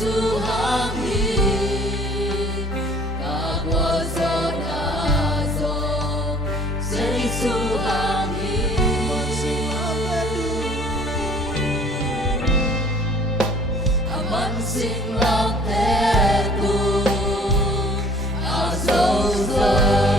Giêsu hăng hiền cả qua gió đã gió Giêsu hăng hiền aman sing lang te tu a dấu dấu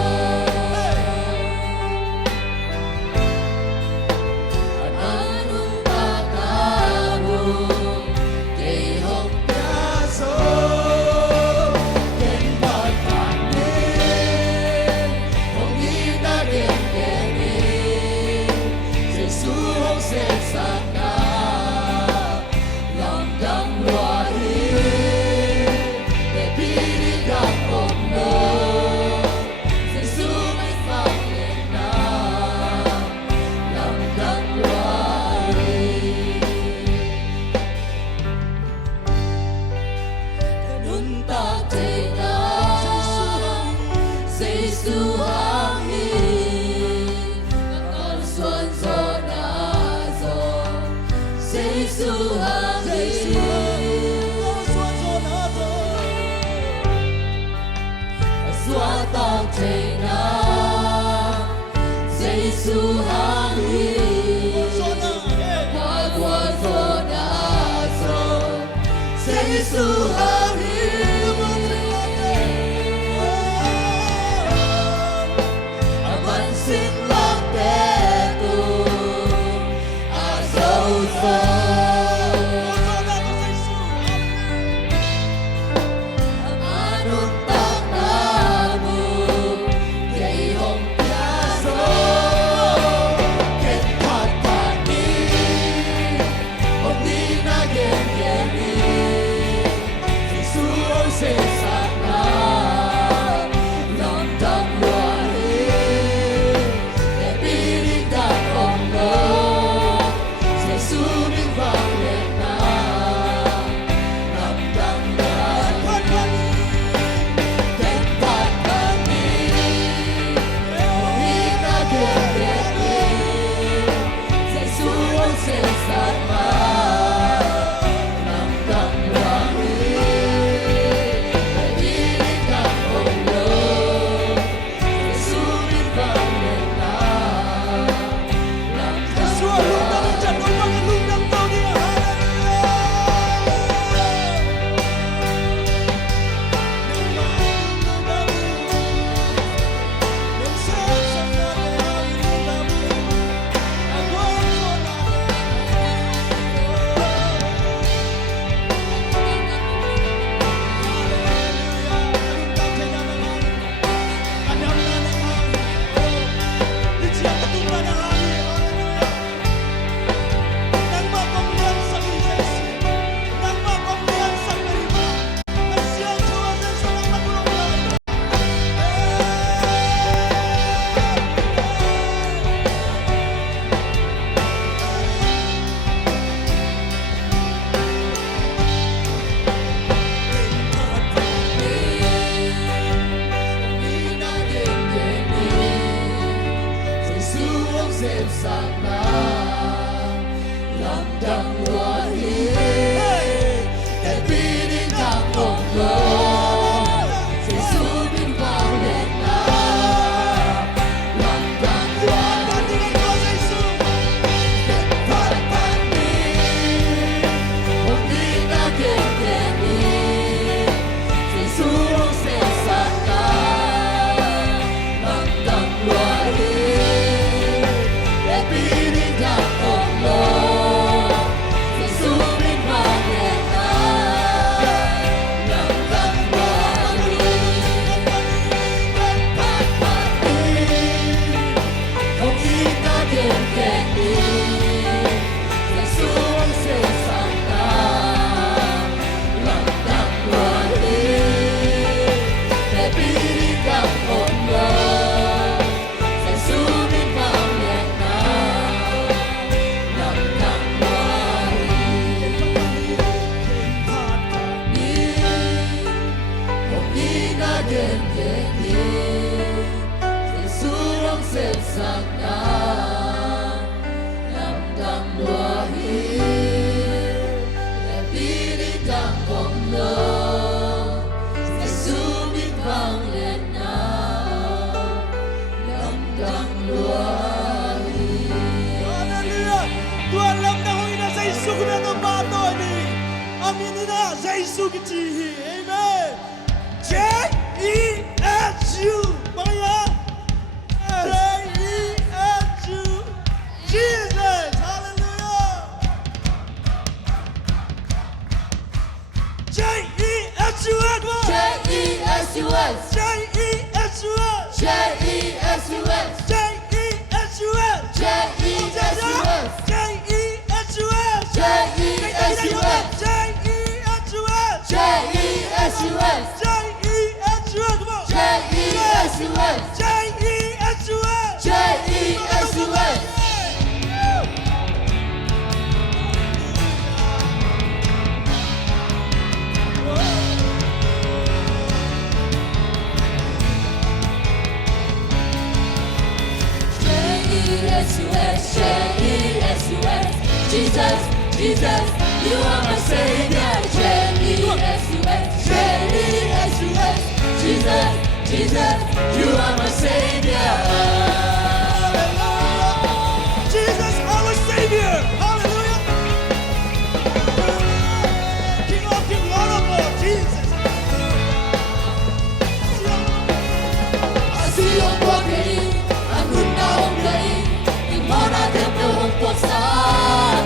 Giêsu hăng hiền các con xuân gió đã gió Giêsu hăng hiền xóa tóc thầy na Giêsu hăng hiền qua gió đã gió Giêsu hăng hiền sing lang te tu a dấu dấu anun tak namu kay hong piaso ket pat pani hong di na gen geni Giêsu ôi se sana lòng tâm Hãy subscribe 在宿命放脸那lâm đằng lúa Hallelujah. Tuhan alam na kung ina sa isu ko na nabato ni. Amin na sa isu kitihi. Amen. J-E-S-U. Mga J-E-S-U. Jesus. Hallelujah. J-E-S-U-S. J-E-S-U-S J-E-S-U-S. J-E-S-U-S J-E-S-U-S. J-E-S-U-S J-E-S-U-S. J-E-S-U-S J-E-S-U-S. J-E-S-U-S J-E-S-U-S. Come on. J-E-S-U-S J-E-S-U-S. J-E-S-U-S J-E-S-U-S J-E-S-U-S Jesus, Jesus, you are my Savior J-E-S-U-S J-E-S-U-S Jesus, Jesus, you are my Savior Jesus, our Savior. Hallelujah. King of Kings, Lord of Lords. Jesus. Así ông qua kỹ, anh luôn nào ông kỹ Thì món đã thêm đâu không có xa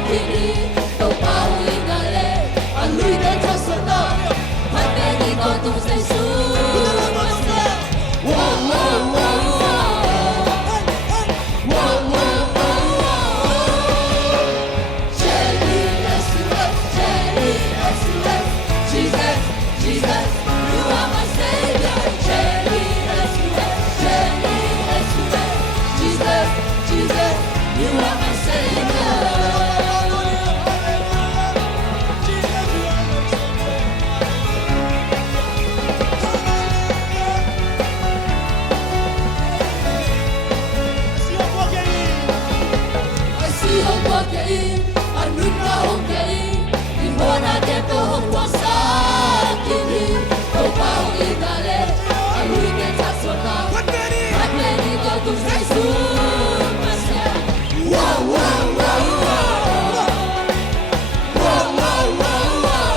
khi đi Đâu bao ý ngà lệ, anh lui đến cho xuân đó Hãy để đi con tung dây xuống Wow, wow, wow, wow Wow, wow, wow, wow J-E-S-U-S, J-E-S-U-S Jesus, Jesus, you are my Savior J-E-S-U-S, J-E-S-U-S Jesus, Jesus, you are my Savior Si không qua kỹ, anh biết là không kỹ Thì muốn anh đem tôi không qua xa Khi đi, đâu bao ý ta lên Anh lui đến chắc xuân nào Hãy lên đi con tung dây xuống Mà sẽ Wow, wow, wow, wow Wow, wow, wow, wow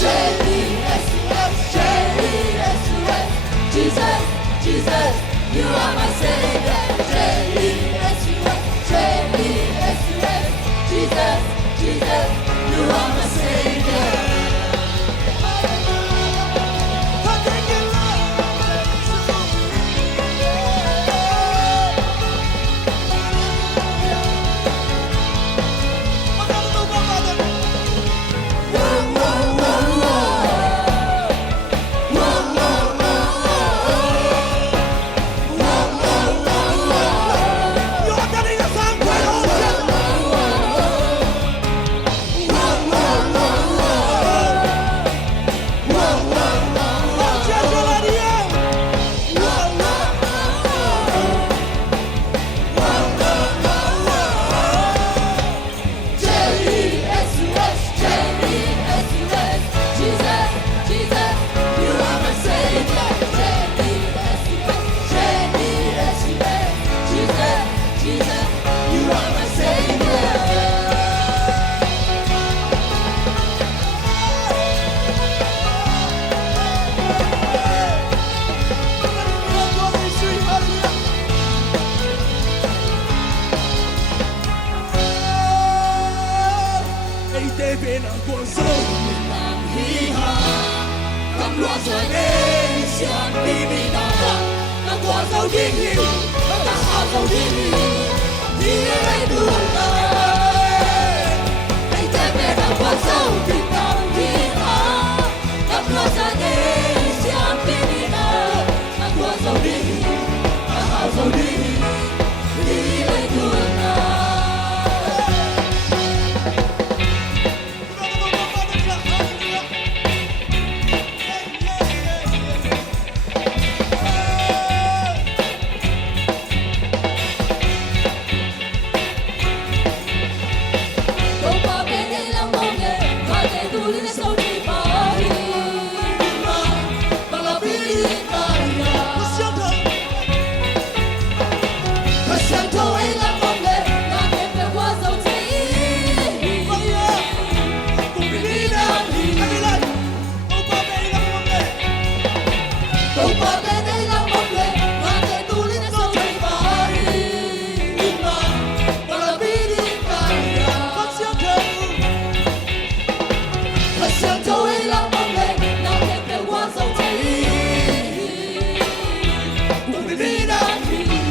J-E-S-U-S, J-E-S-U-S Jesus, Jesus, you are my Savior J-E-S-U-S, J-E-S-U-S Jesus, Jesus, you are my Savior tulin sa ulipahi mga pilikaya Kasyang taway lang mong natin pewa sa ulipahi kung pinilang Kabilan! Upapay lang mo nga! kung papenay lang mong natin tulin sa ulipahi mga pilikaya Kasyang taway lang mong natin pewa sa ulipahi kung pinilang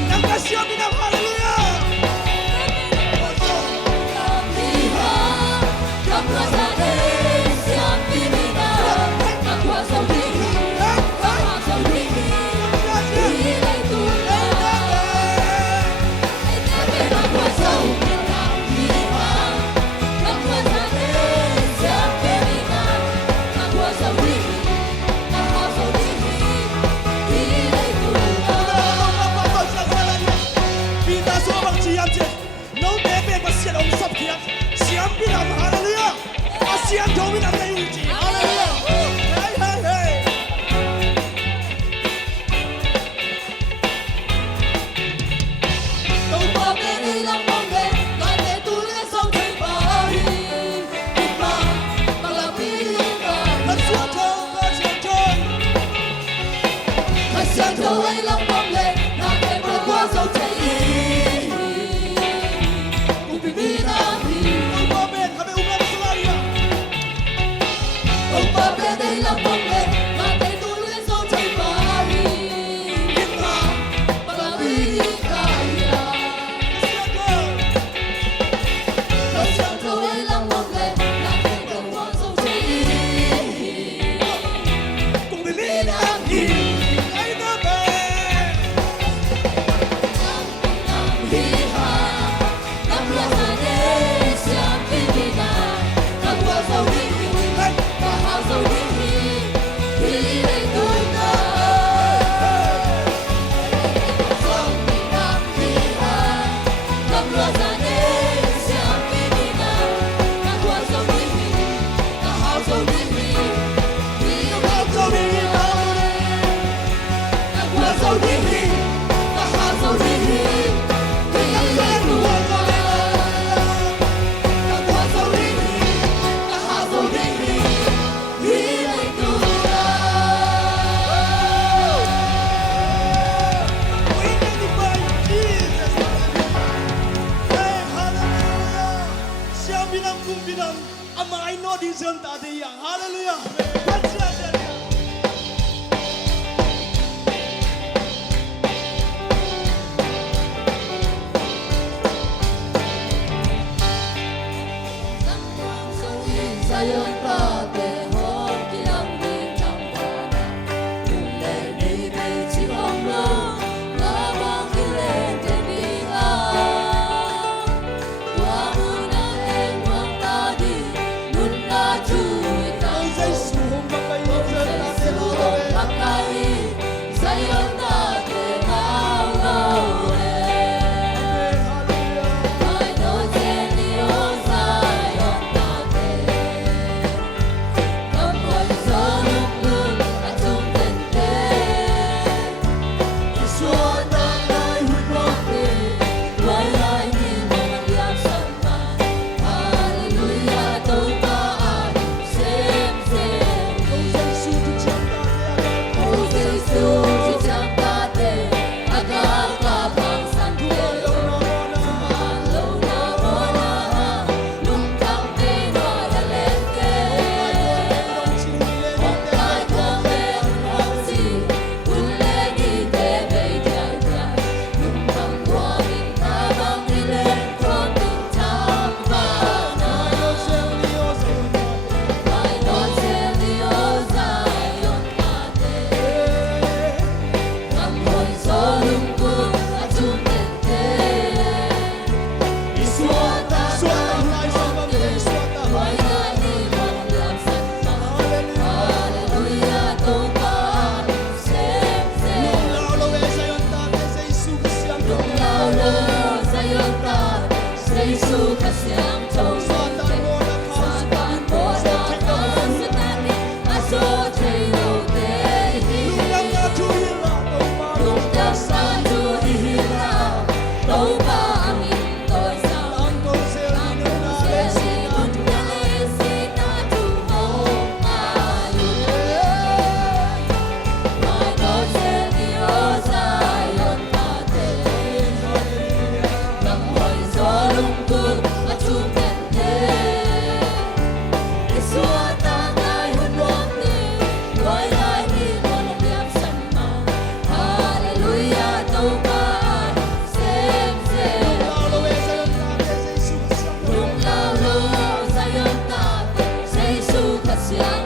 Nang kasya minang hallelujah! Vida số bằng chi ăn chết nấu té bê mà xiết ông sắp thiệt xiêm bị làm hallelujah à xiêm thấu bị làm đây chỉ hallelujah hey hey hey let's go go let's go ông ba bên kami umat selaria let's go cùng đi nam hi ai na bè Bilang ang mga inodisyon tadi yang hallelujah. Sayon pa te hong kinang din chẳngwana Kung lệ ni bay chi hong lo Nga bang ile te ni nga Wa mu na en wang ta di Nun na chu ita Ang say suhong magkayo sa Suhong makai Sayon na te ngao ngao le Ai no te ni o sayon na te Hallelujah.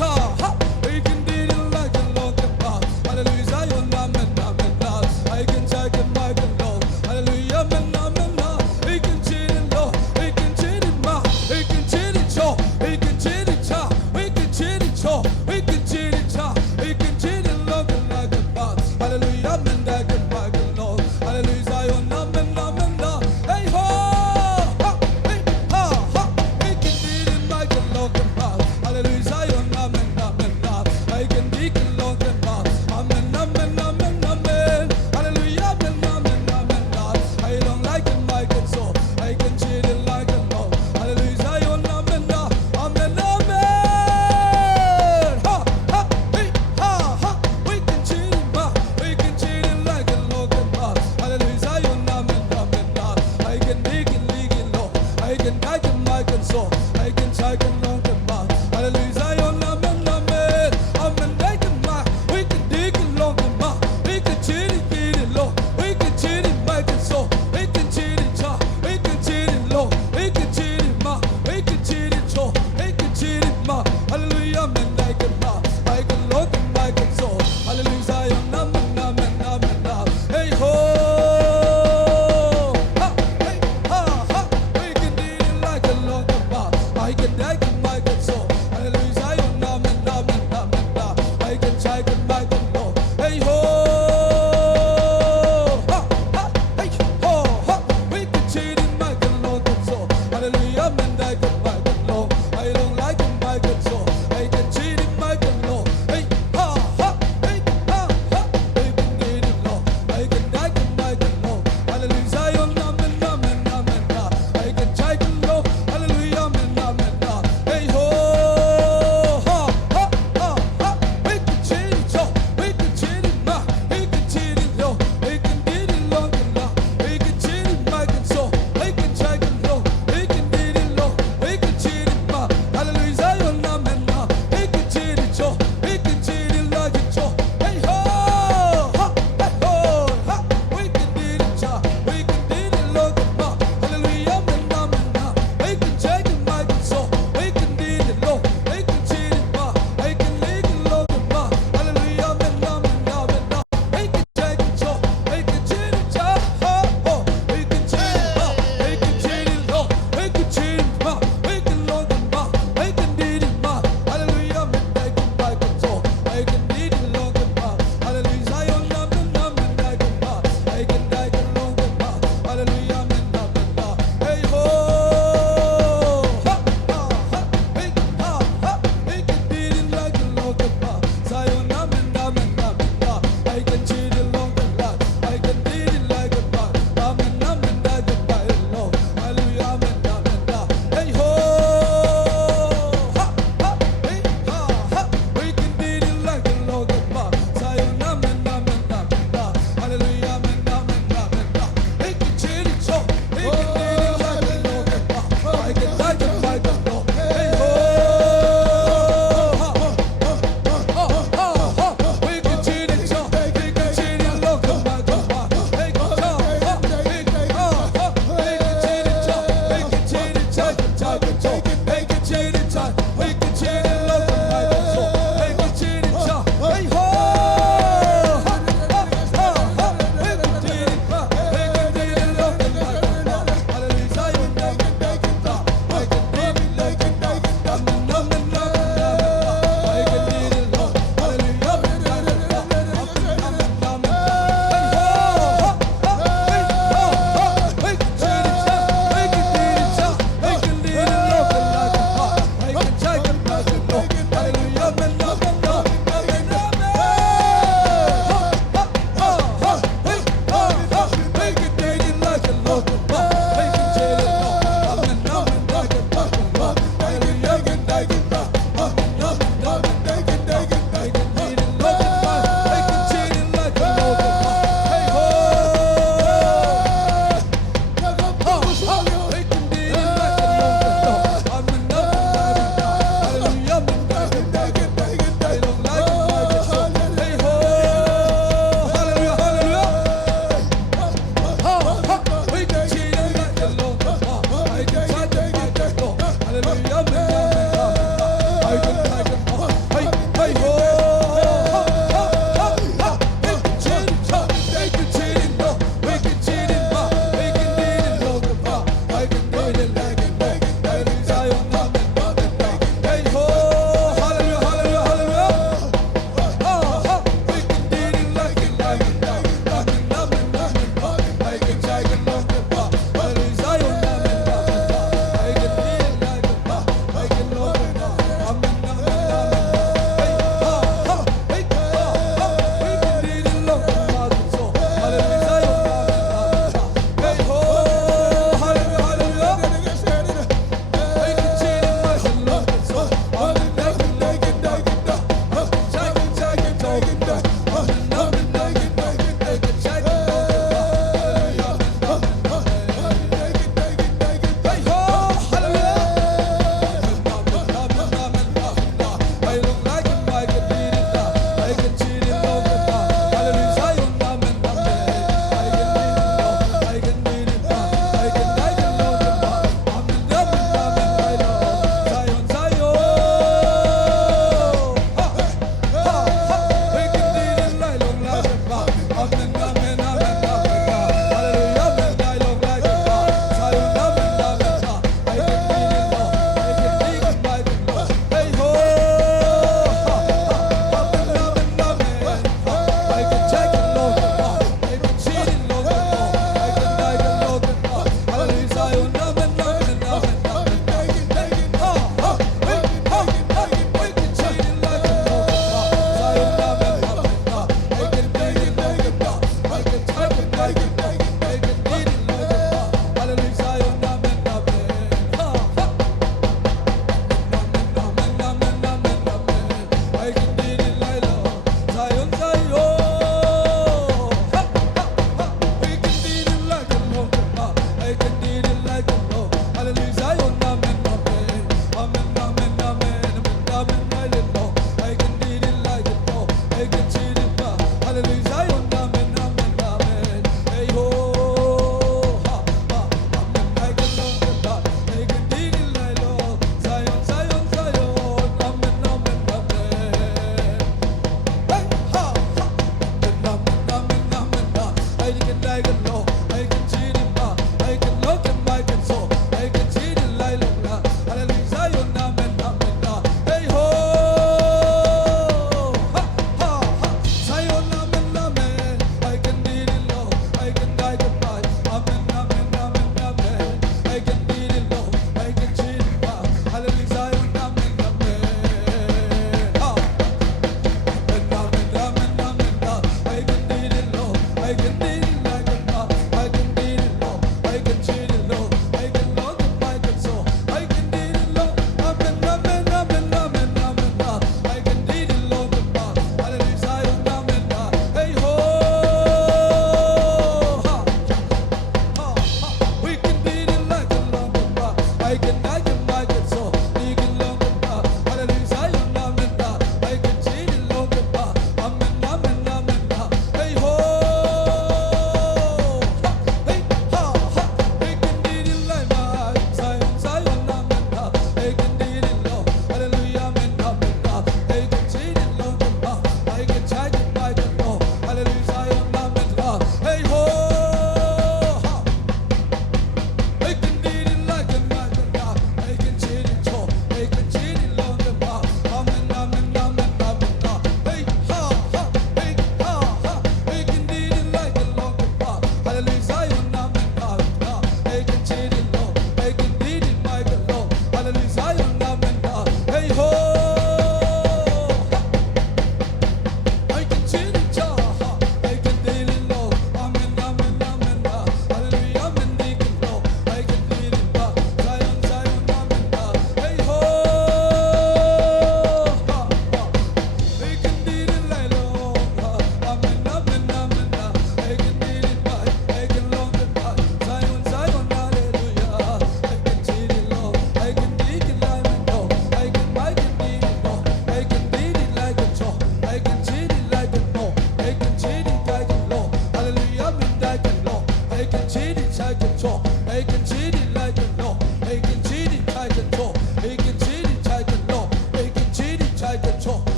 Hallelujah,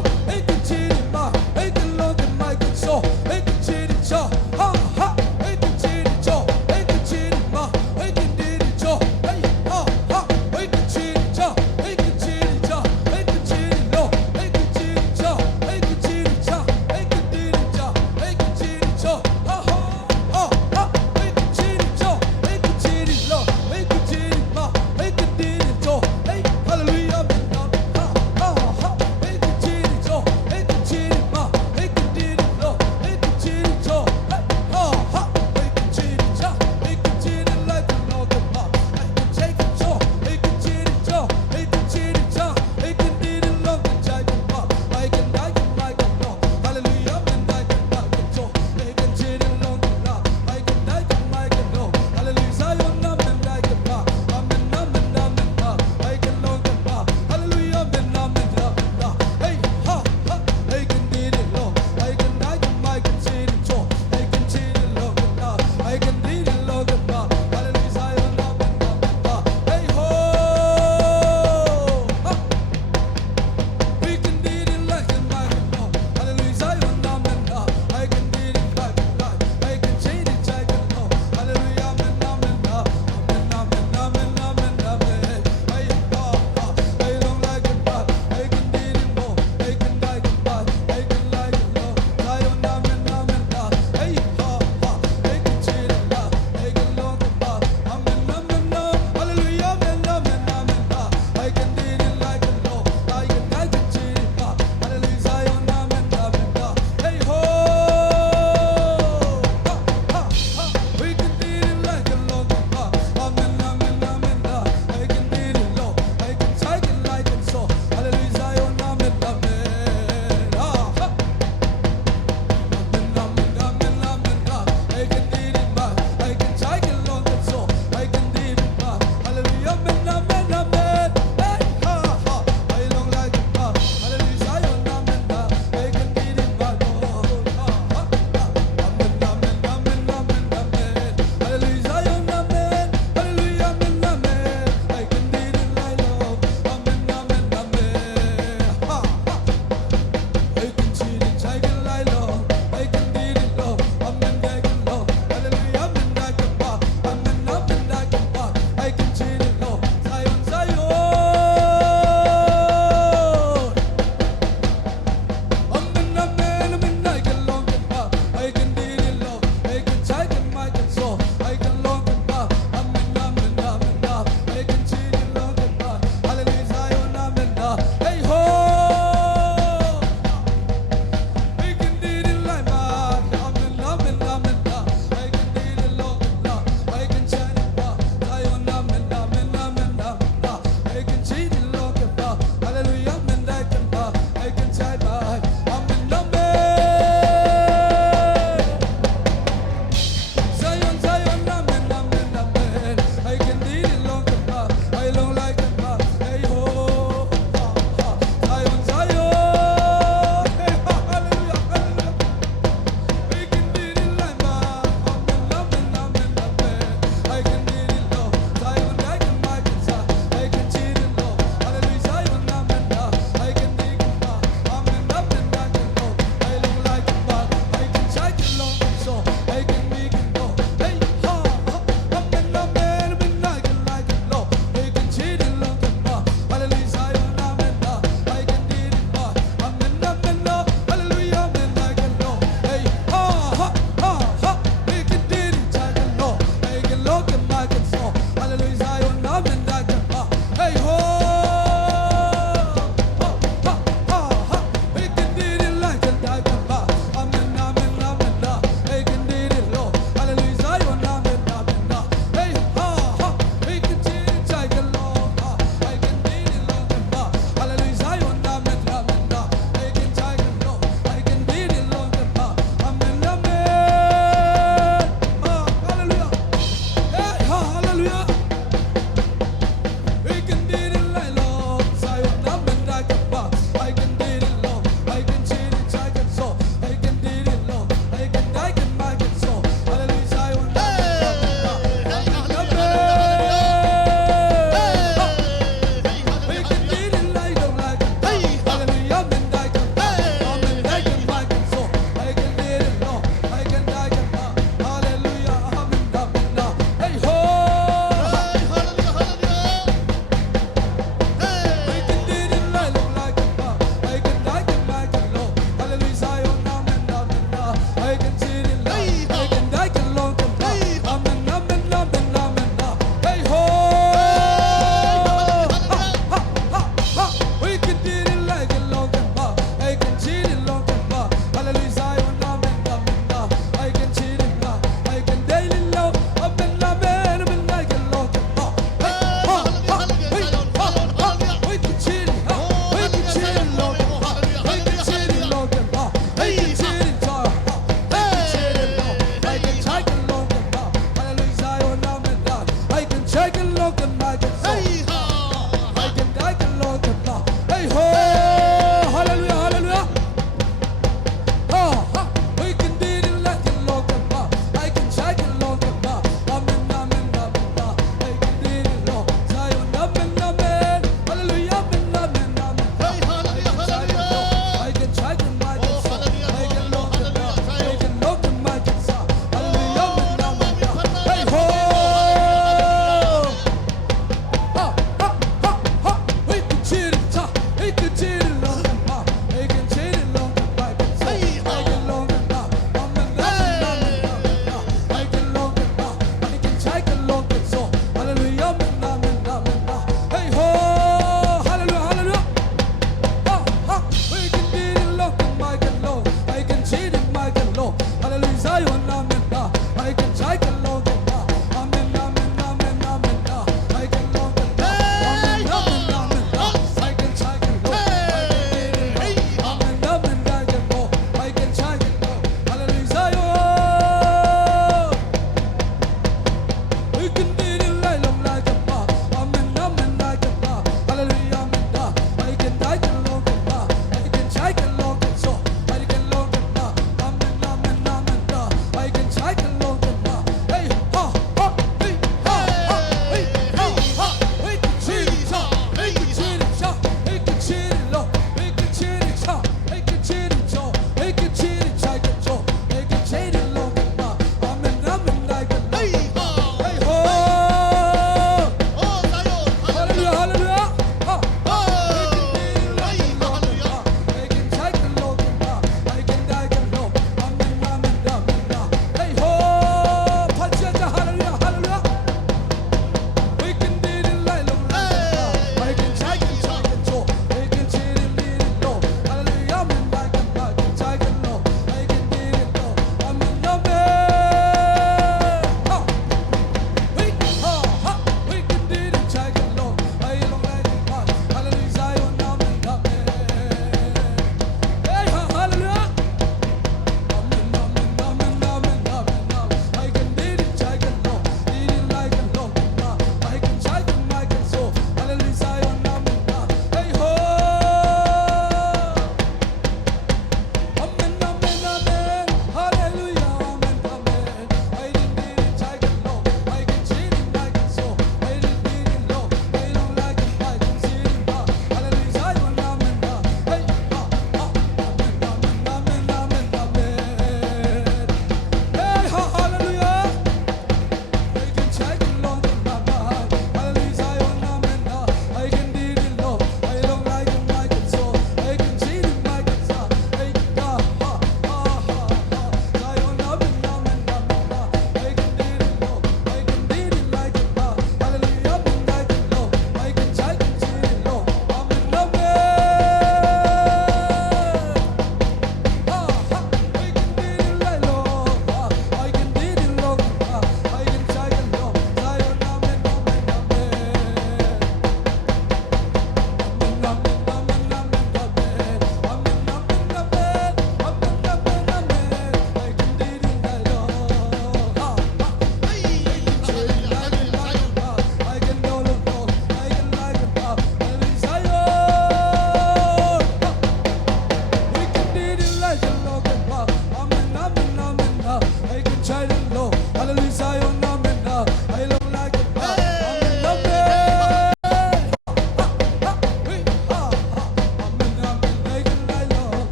Hallelujah.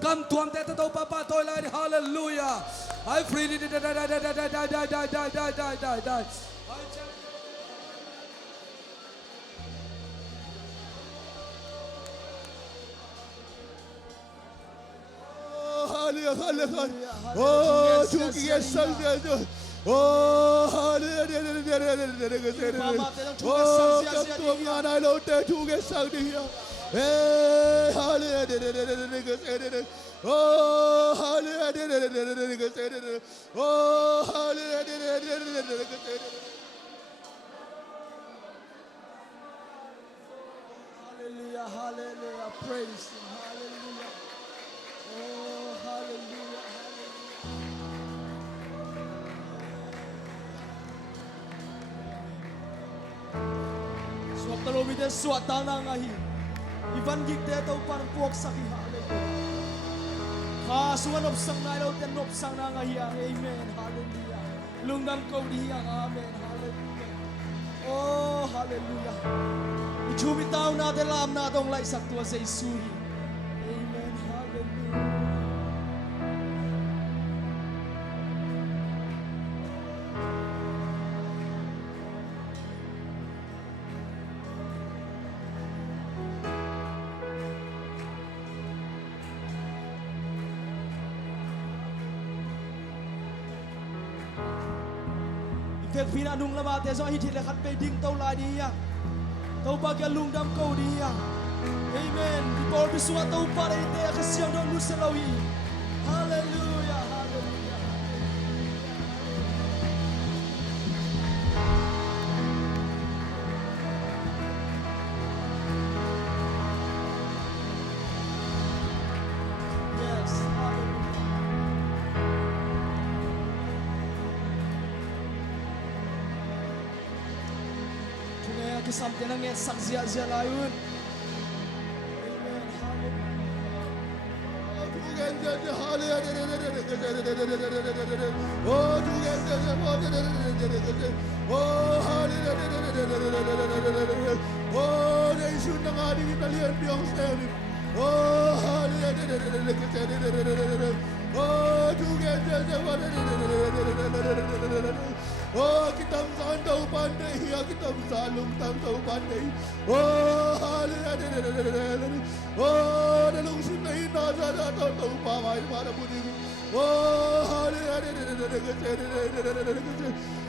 Come tuam te to papa tôi lại hallelujah. I free die. Oh, Chúa kia sang Chúa. Oh, cầm tuồng ngàn ai lâu tê Chúa kia sang đi. Hey, hallelujah. Oh, hallelujah. Oh, hallelujah. Hallelujah, hallelujah. Praise Him. Hallelujah. Oh, hallelujah, hallelujah. mi te suat ta na nga hi ivan gik te to pan puak saki hallelujah ha suan op sang na lo ten op sang na nga hi amen hallelujah lungdam ko di ang amen hallelujah oh hallelujah ichumi taw na te lam na dong lai sak tua sa Isu amen hallelujah Việc phi na nung lama te so hi thile khat pe ding to la di ya to ba ka lung dam ko di ya amen before biswa to pa re te ka siang dong lu se lo hi hallelujah hallelujah yes hallelujah kisam te nang sak zia zia layun Oh, kita msan tau pandai, ya kita msalum tam tau pandai. Oh, hallelujah. Oh, dalung sunai na sa tau pawai mana budi. Oh, hallelujah.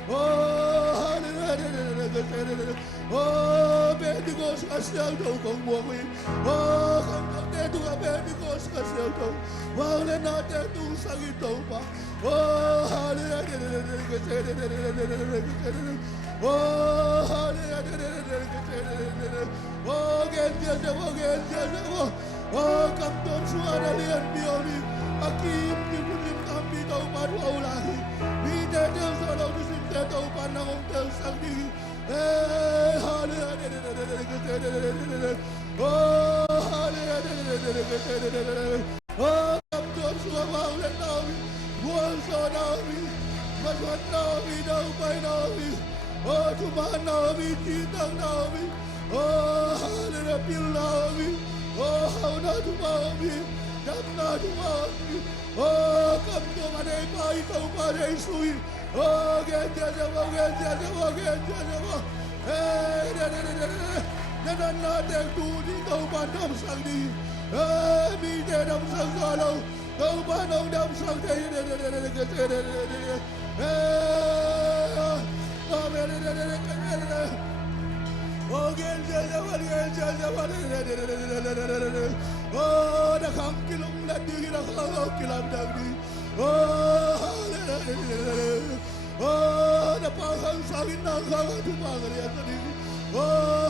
Oh, hallelujah. Oh, bendigos kasyang tau kong buwi. Oh, kang te tu bendigos kasyang tau. Wala na te tu sangit tau pa. Oh, hallelujah. Oh, hallelujah. Oh, genja jawa. Oh, kanton suara lian bioni. Akim dipunim kambi tau padu aulahi. Bide del solo disim te tau panang tel sangdi. Hallelujah. Oh, hallelujah. Oh, kanton suara ulen nawi. Buang so nawi. Maswan nawi dau pai nawi. Oh, tuman nawi citang nawi. Oh, hallelujah pil nawi. Oh, hauna tumawi. Damna tumawi. Oh, kam to manai pai tau pai sui. Oh, genja jawa. Dan na dek tu di tau pandam sang di. Mi de dam sang salau. Tau pandam dam sang de. Oh, genja jawa. Oh, dah kang kilom lagi dah kang kilam lagi. Oh, oh, dah pahang sawin nak kang tu panggil ya tadi. Oh,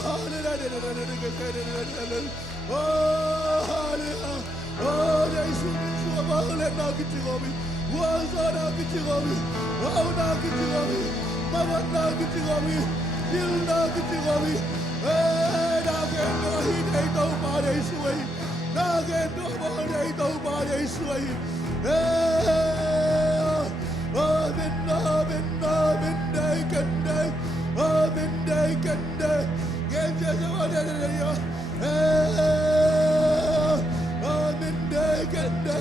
oh, Yesus Kristus panggil nak kita kami. Wasa nak kita kami. Wau nak kita kami. Mama nak kita kami. Dil nak kita kami. Nak kita hidai tahu pada Yesus. Nak kita hidai tahu pada Yesus. Amen, amen, amen, day kende, amen, day kende, genja jawa ya, amen, day kende,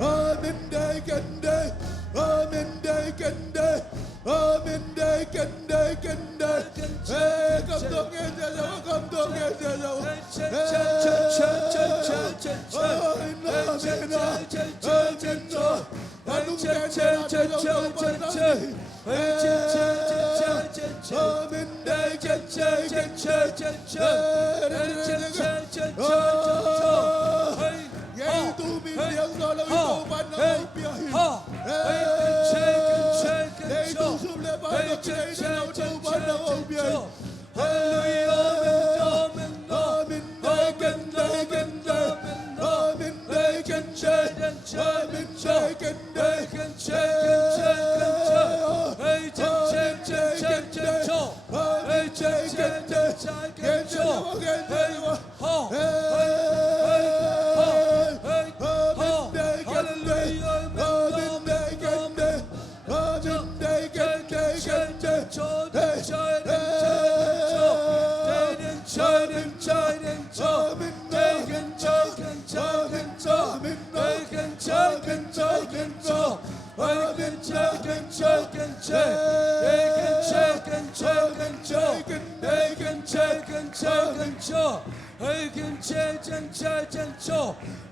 amen, day kende, amen, day kende, amen, day kende, amen, day kende, come to genja jawa, come to genja jawa.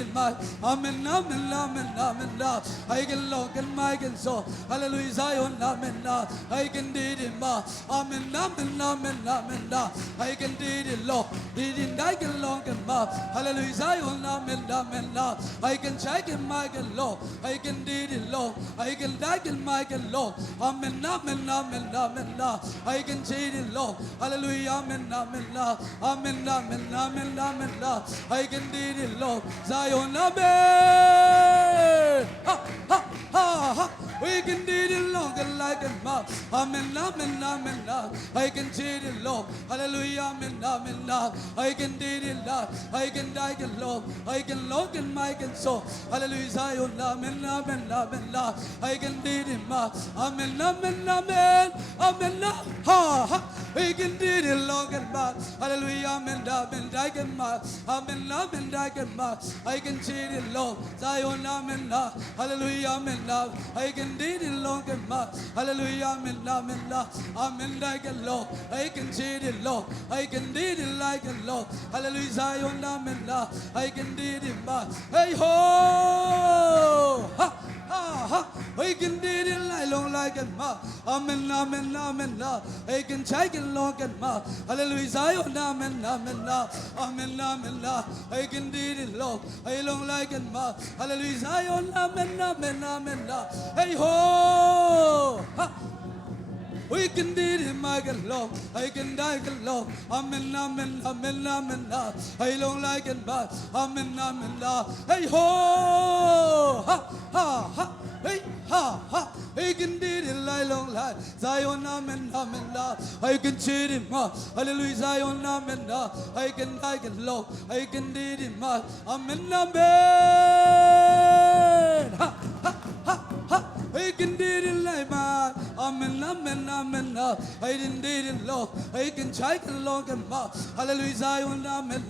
it my amen amen amen amen I can look and my can so hallelujah Zion amen I can did it my amen amen amen amen I can did it Lord did it I can look and my hallelujah Zion amen amen I can check and my can Lord I can did it Lord I can die and my can Lord amen amen amen amen I can cheat it Lord hallelujah amen amen amen amen amen amen I can did it Lord Zion amen ha ha ha ha we can did it longer like a mouth amen amen amen I can cheat it Lord hallelujah amen amen I can did it Lord I can die it Lord I can look in my can so hallelujah Zion amen amen amen I can did it amen amen amen amen ha ha we can did it long and hallelujah amen amen I can amen amen I can I can cheat it Lord Zion amen hallelujah amen I can did it long and hallelujah amen amen amen I can Lord I can cheat it Lord I can did it like a Lord hallelujah Zion amen I can did it hey ho ha ha ha I can did it like long like a amen amen amen I can check it long and hallelujah Zion amen amen amen amen I can did it long I long like a hallelujah Zion amen amen amen hey ho ha we can did it, my God, Lord. I can die, God, Lord. Amen, amen, amen, amen. I don't like it, but amen, amen. Hey ho, ha, ha, ha. Hey, ha, ha. I can did it, like long life. Zion, amen, amen. I can cheat him, hallelujah, Zion, amen. I can die, God, Lord. I can did it, amen, amen. Ha, ha, ha, ha. I can did it like my amen, amen, amen. I didn't did it Lord. I can check it long and hallelujah Zion amen.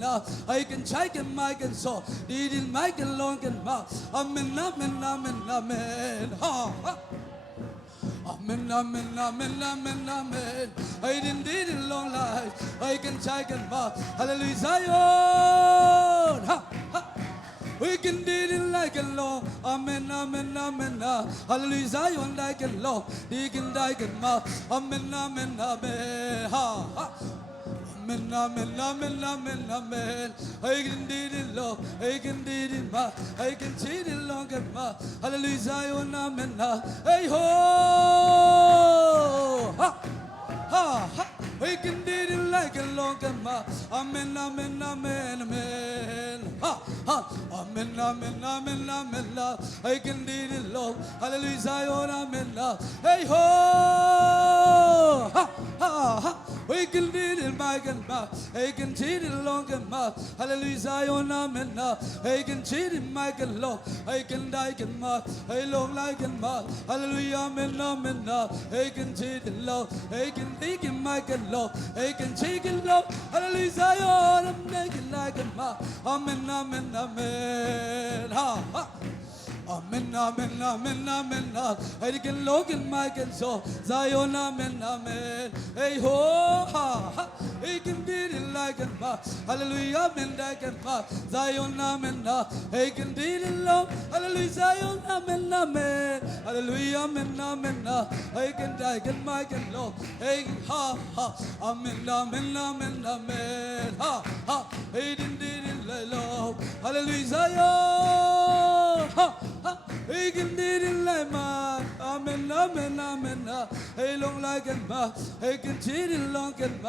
I can check it my can so did it my can long and amen, amen, amen, amen. Ha, ha. Amen, amen, amen, amen, amen. I didn't did it long life. I can check it hallelujah Zion. Ha, ha. We can did it like a law. Amen, amen, amen. Hallelujah, Zion like a law. He can die and amen, amen, amen. Ha, ha. Amen, amen, amen, amen, amen. I can did it long. I can did it I can cheat it long and hallelujah, Zion, amen. Hey ho, ha. Ha, ha. We can did it like a long time. Amen, amen, amen, amen. Ha, ha. Amen, amen, amen, amen. I can did it long. Hallelujah, Zion, amen. Hey ho, ha, ha, ha. We can did it, my God. I can cheat it long and hallelujah, Zion, amen. I can cheat it, my God, Lord. I can die and I long like and hallelujah, amen, amen. I can cheat it, Lord. I can take it, my God, Lord. I can take it, Lord. Hallelujah, Zion, I'm making like a amen, amen, amen. Ha, ha. Amen, amen, amen, amen. I can look in my can so Zion, amen, amen. Hey ho, ha, ha. I can did it like a hallelujah, amen, I can Zion, amen. I can did it long, hallelujah, Zion, amen, amen. Hallelujah, amen, amen. I can die, can my can low. Hey ha, ha. Amen, amen, amen, amen. Ha, ha. I did it like low. Hallelujah, Zion. Ha. I can did it like my amen, amen, amen. I long like and I can cheat it long and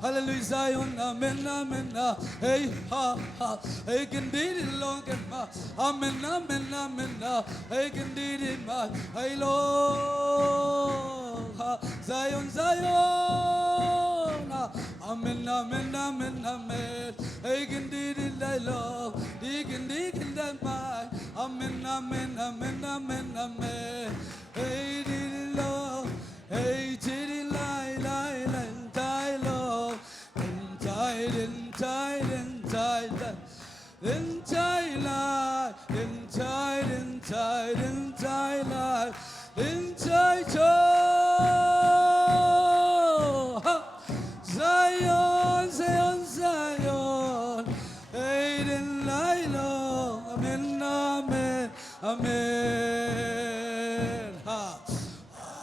hallelujah, Zion, amen, amen. Hey, ha, ha. I can did it long and amen, amen, amen. I can did it I long Zion, Zion. Amen, amen, amen, amen. I can did it like love. Dig and that my amen, amen, amen, amen, amen. Hey, did it love. Hey, did it lie, die love. And tied, and tied, and tied, and tied, lie, and tied, and tied, and tied, lie, and tied, Zion, Zion, Zion. Hey, didn't lie long. Amen, Amen, Amen.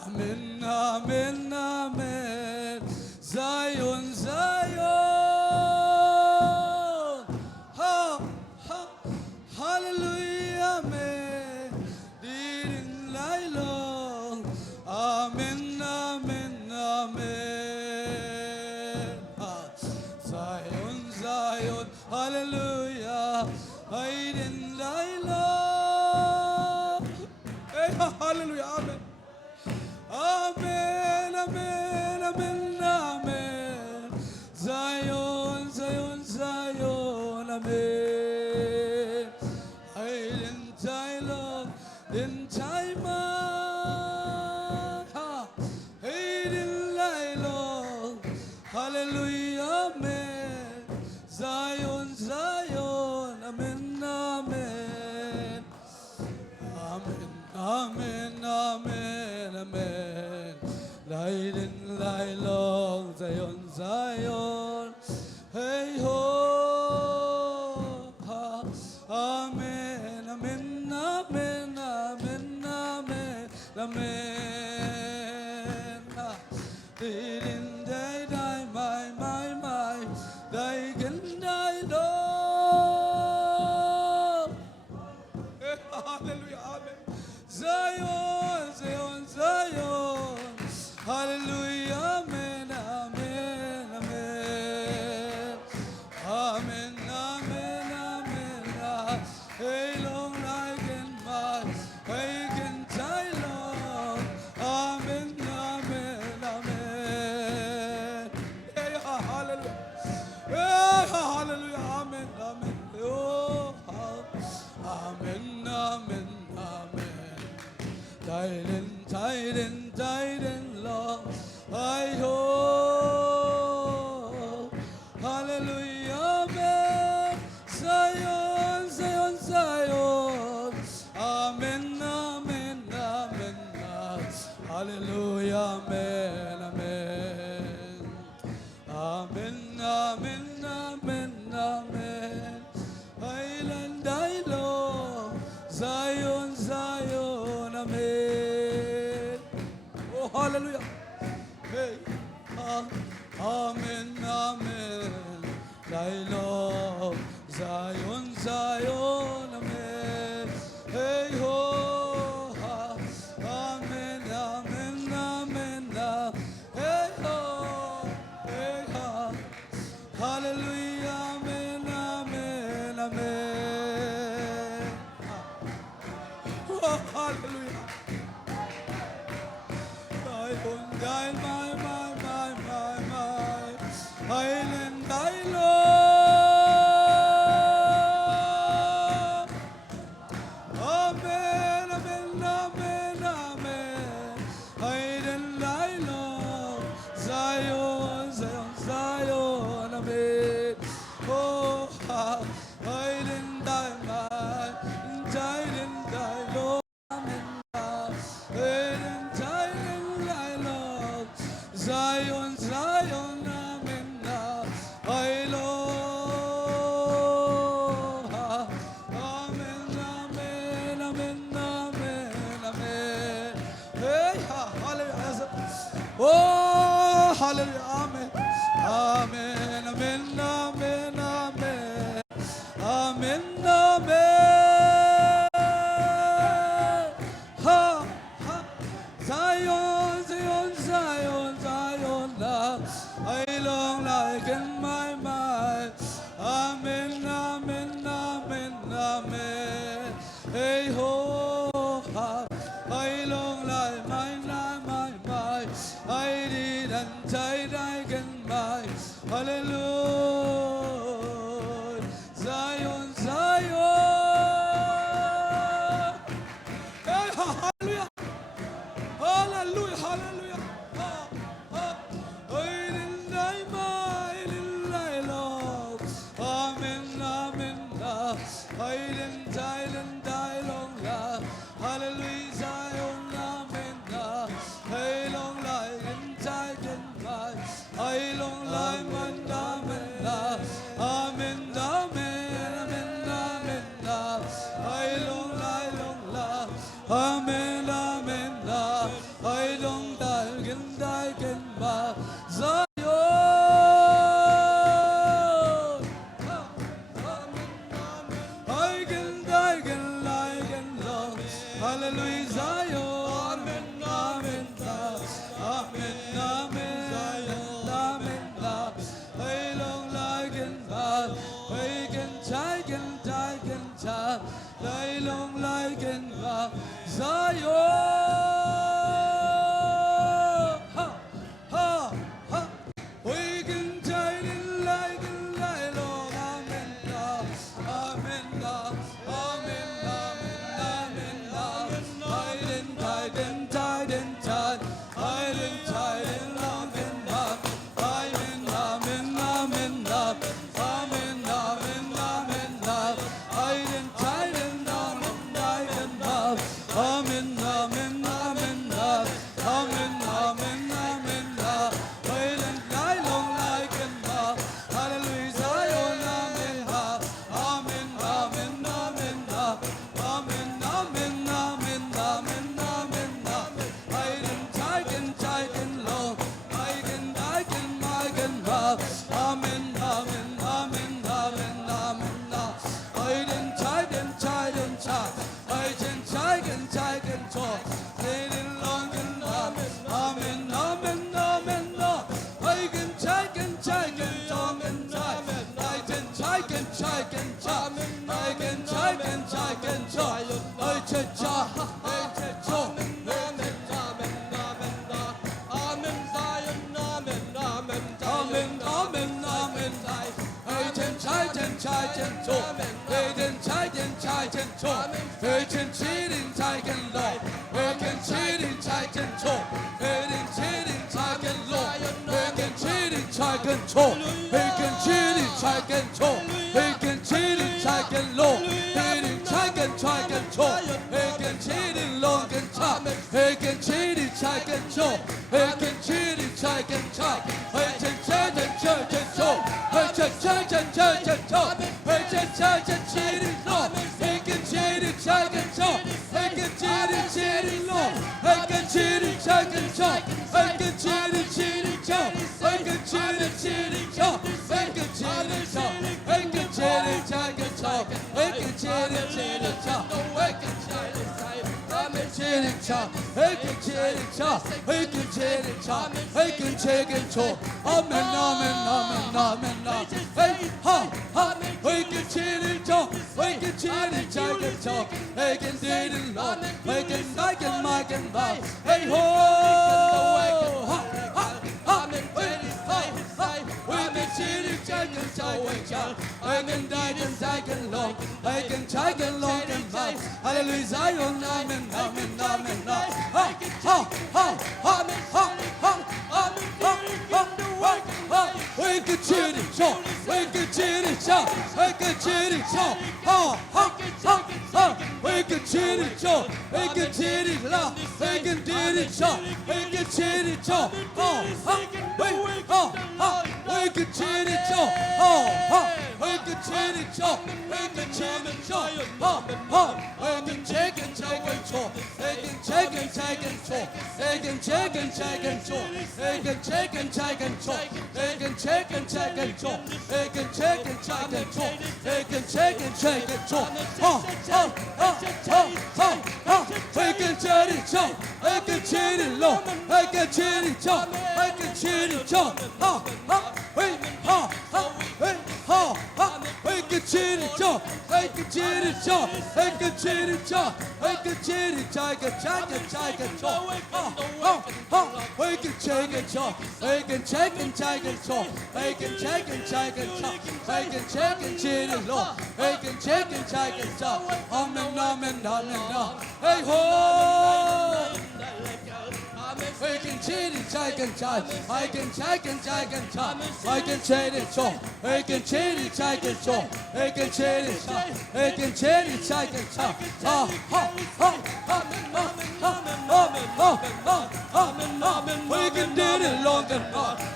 Amen, Amen, Amen. Zion, Zion. Hallelujah, Amen. Didn't lie long. Amen, Amen, Amen. Zion, Zion. Hallelujah. I didn't lie long. Hey, hallelujah, Amen. Amen, Amen, Amen, Amen. Zion, Zion, Zion, Amen. I didn't die long, didn't die man. I didn't lie long. Hallelujah, Amen. Zion, Zion, Amen, Amen. Amen, Amen, Amen, Amen. Lie didn't lie long, Zion, Zion. Hey ho, Amen, Amen, Amen, Amen, Amen, Amen. Didn't die, die, my, die can die, Lord. Hallelujah, Amen. Zion, Zion, Zion. Hallelujah, Amen, Amen, Amen. Amen, Amen, Amen. Hey, long like in my, I can die long. Amen, Amen, Amen. Hey, hallelujah. Hey, hallelujah, Amen, Amen. Oh, Amen, Amen, Amen. Tiding, Lord. I hope. Hallelujah, Amen. Zion, Zion, Zion. Amen, Amen, Amen. Hallelujah, Amen, Amen. Amen, Amen, Amen, Amen. Island, I love Zion, Zion, Amen. Oh, hallelujah. Hey, Amen, Amen. I love Zion, Zion, Amen. Hey, ho, Amen, Amen, Amen. Hey, ho, hey, ha. Hallelujah, Amen, Amen, Amen. Oh, hallelujah. I won't die, my. Island, I love. Amen, Amen, Amen, Amen. Island, I love. Zion, Zion, Zion, Amen. Oh, I didn't die, Lord. Amen. Zion, Zion, Amen. I love. Amen, Amen, Amen, Amen, Amen. Hey, hallelujah. Oh, hallelujah, Amen. Amen, Amen, Amen, Amen. Amen, Amen. Ha, ha. Zion, Zion, Zion, Zion, love. I long like in my mind. Amen, Amen, Amen, Amen. Hey ho, ha. I long like mine. I didn't die in my. Hallelujah. Zion, Zion. Hey, hallelujah. Hallelujah, hallelujah. I didn't die, Lord. Amen, Amen. I didn't die long life. Amen, amen, la. Ai long đại gần mà Zion. Ai gần đại gần lại gần lòng. Hallelujah, Zion. Amen, amen, la. Amen, amen, amen, la. Ai long lại gần mà ai gần trái gần trái. Ai long lại gần mà Zion. We can tide in like Lord, amen, Lord, amen, Lord, amen, amen, Lord, tide in, tide in, tide, amen, Lord, amen, amen, amen, Lord, amen, amen, Lord, tide in, Lord,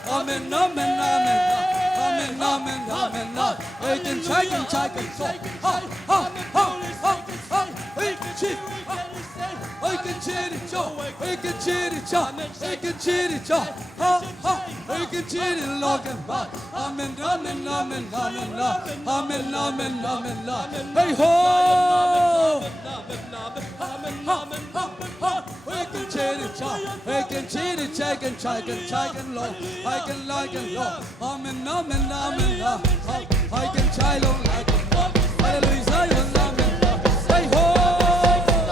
amen, amen, amen, Lord, amen, amen, amen, Lord. Cho, we can cheer it, Cho, we can cheer it, Cho, ha ha, we can cheer it, Lord and God. Amen, amen, amen, amen, amen, amen, amen, amen. Hey ho, we can cheer it, Cho, we can cheer it, check and low, I can like and low. Amen, amen, amen, I can try long like it. Hallelujah, amen, hey ho.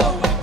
Amen.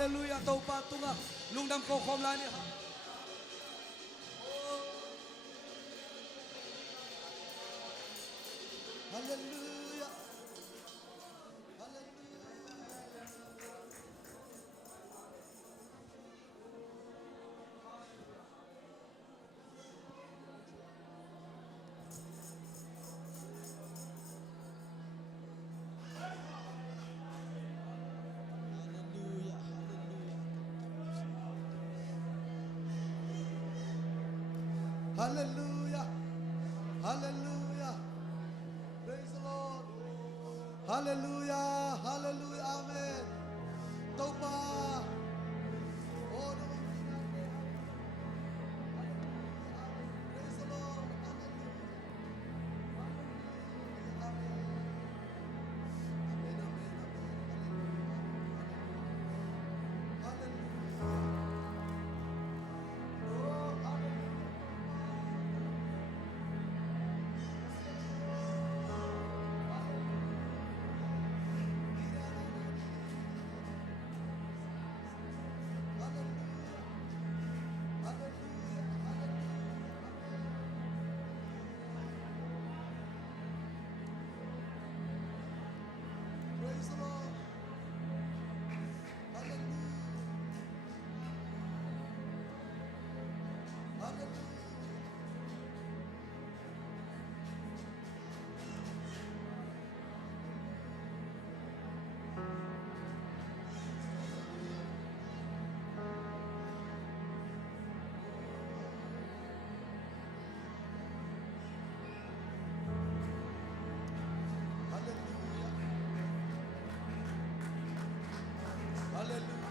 hallelujah tau pa tunga lungdam ko khom la ni Hallelujah. Hallelujah. Hallelujah. Praise the Lord. Hallelujah. Hallelujah. Amen. Taupa. Oh, no. Praise the Lord. Hallelujah. Amen. Amen. Amen. Hallelujah. Oh, hallelujah. Praise the Lord. Hallelujah. Hallelujah.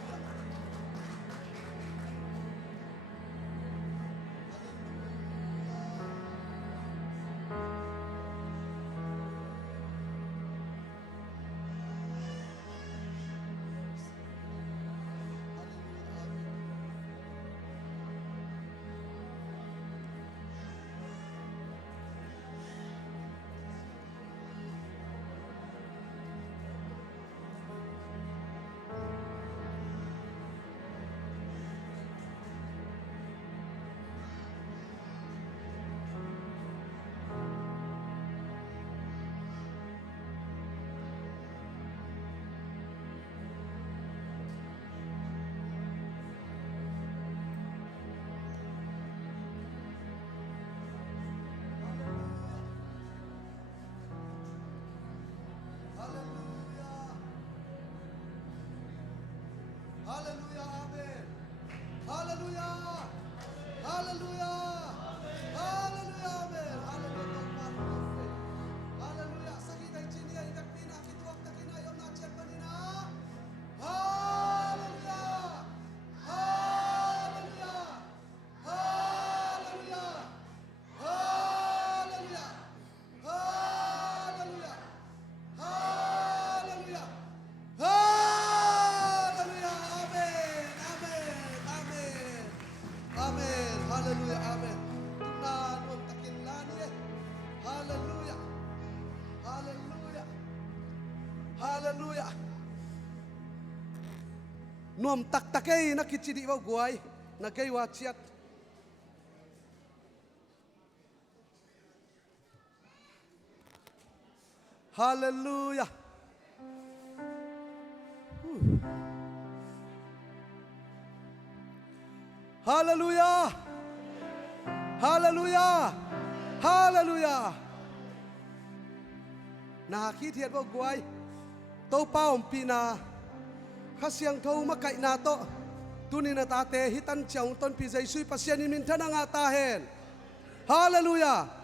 Hallelujah, amen. Hallelujah. Hallelujah. Hallelujah, amen. Hallelujah. Hallelujah. Sakita chinia ikapina kituak takina yom na chepanina. Hallelujah. Hallelujah. Hallelujah. Hallelujah. Hallelujah. Hallelujah. Hallelujah. Amen. Amen. Amen. Amen. Hallelujah. Amen. Tunan wag takinlani eh. Hallelujah. Hallelujah. Hallelujah. Nuam taktakay nakichidi wa guay nagay wachiat. Hallelujah. Hallelujah. Hallelujah. Hallelujah. Nakakitiat mo guay. Tau paom pina. Kasyang tau makay na to. Tunin na tate hitan siyang ton pizay suy pasyanin minta na nga tahen. Hallelujah.